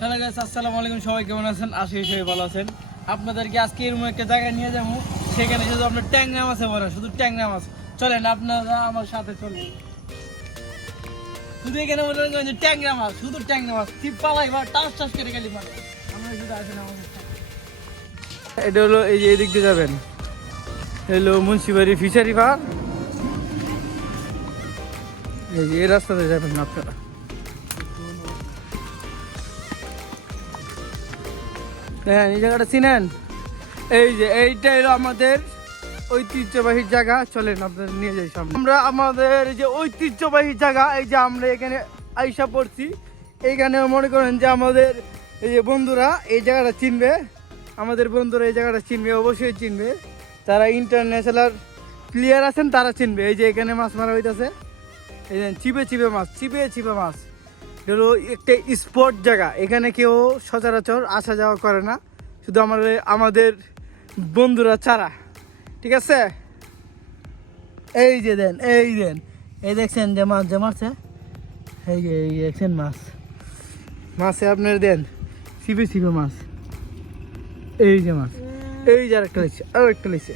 Hello guys, আসসালামু আলাইকুম। সবাই কেমন আছেন? আশা করি সবাই ভালো আছেন। আপনাদেরকে আজকে এরকম একটা জায়গায় নিয়ে যাবো, সেখানে শুধু আপনার ট্যাংরা মাছে ভরা, শুধু ট্যাংরা মাছ। চলেন আপনারা আমার সাথে চলুন। শুধু এখানে মনে করেন যে ট্যাংরা মাছ, শুধু ট্যাংরা মাছ, ছিপ পালাই বা টাস টাস করে গেলি মাছ। আমরা শুধু আসেন আমাদের সাথে। এটা হলো এই যে এদিক দিয়ে যাবেন, হলো মুন্সিবাড়ি ফিশারি পার। এই যে এই রাস্তাতে যাবেন আপনারা। হ্যাঁ, এই জায়গাটা চিনেন? এই যে এইটা হলো আমাদের ঐতিহ্যবাহী জায়গা। চলেন আপনাদের নিয়ে যাই সামনে। আমরা আমাদের যে ঐতিহ্যবাহী জায়গা, এই যে আমরা এখানে আইসা পড়ছি। এইখানে মনে করেন যে আমাদের এই যে বন্ধুরা এই জায়গাটা চিনবে, আমাদের বন্ধুরা এই জায়গাটা চিনবে, অবশ্যই চিনবে। যারা ইন্টারন্যাশনাল প্লেয়ার আছেন তারা চিনবে। এই যে এখানে মাছ মারা হইতেছে, এই যে চিপে চিপে মাছ, চিপে চিপে মাছ। হলো একটা স্পট জায়গা, এখানে কেউ সচরাচর আসা যাওয়া করে না, শুধু আমাদের বন্ধুরা ছাড়া। ঠিক আছে, এই যে দেন, এই দেখছেন যে মাছ যে মারছে, এই যে এই দেখছেন মাছে আপনার দেন ছিপে ছিপে মাছ। এই যে মাছ, এই যে আরেকটা লেগেছে, আরেকটা লেগেছে।